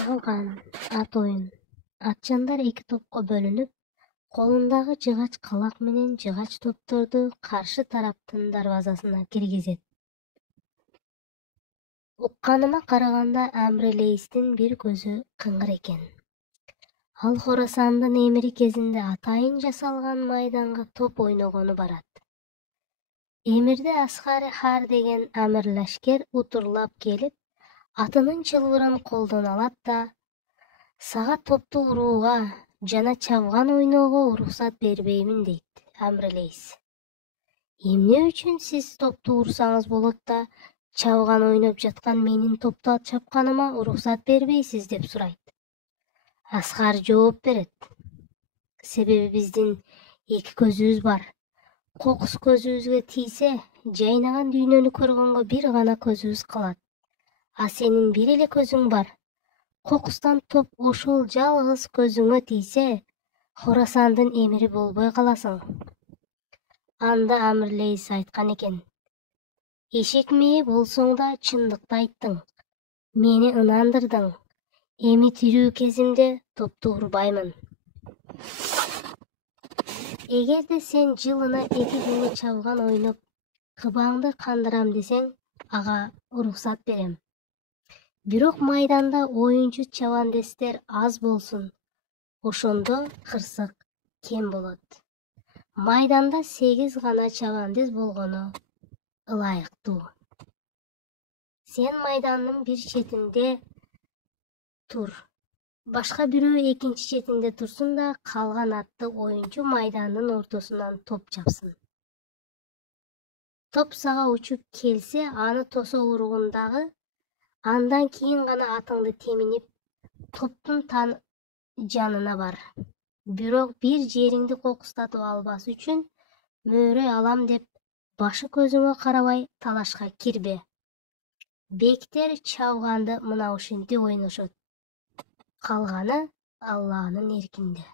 Чалган ат оюн. Атчандар эки топко бөлүнүп, колундагы жыгач калак менен жыгач топторду каршы тараптын дарбазасына киргизет. Укканыма караганда Амрелейстин бир көзү кыңгыр экен. Ал Хорасандын эмири кезинде атайын жасалган майданга топ ойногону барат. Эмирде Асхари Хар деген амирлашкер утурлап келип, атынын чылбырын колдон алат да, сага топту урууга жана чабган ойноого уруксат бербеймин дейт Амрелейс. Эмне үчүн сиз топту урсаңыз болот да, чабган ойноп жаткан менин топту чапканыма уруксат бербейсиз деп сурайт. Асхар жооп берет. Себеби биздин эки көзүбүз бар. Кокус көзүбүзгө тийсе, жайнаган дүйнөнү көргөнгө бир гана көзүбүз калат. А сенин бир эле көзүң бар. Кокустан топ ошол жалгыз көзүңө тийсе, Хорасандын эмири болбой каласың. Анда Амрлейс айткан экен. Эшек мээ болсоң да чындыкты айттың. Мени ынандырдың. Эми тирүү кезимде топту урбаймын. Эгерде сен жылына 2 күнү чабган ойноп, кыбаңды кандырам десең, ага уруксат берем. Бирок майданда оюнчу чабандестер аз болсун. Ошондо кырсык кем болот. Майданда 8 гана чабандес болгону ылайыктуу. Сен майдандын бир четинде тур. Башка бирөө экинчи четинде турсун да, калган атты оюнчу майдандын ортосунан топ чапсын. Топ сага учуп келсе, аны тосо уругундагы, андан кийин гана атыңды теминип, топтун жанына бар. Бирок бир жериңди кокустатып албас үчүн мөөрөй алам деп, башы көзүңө карабай талашка кирбе. Бектер чабганды мына ушинтип ойношот. Калганы Алланын эркинде.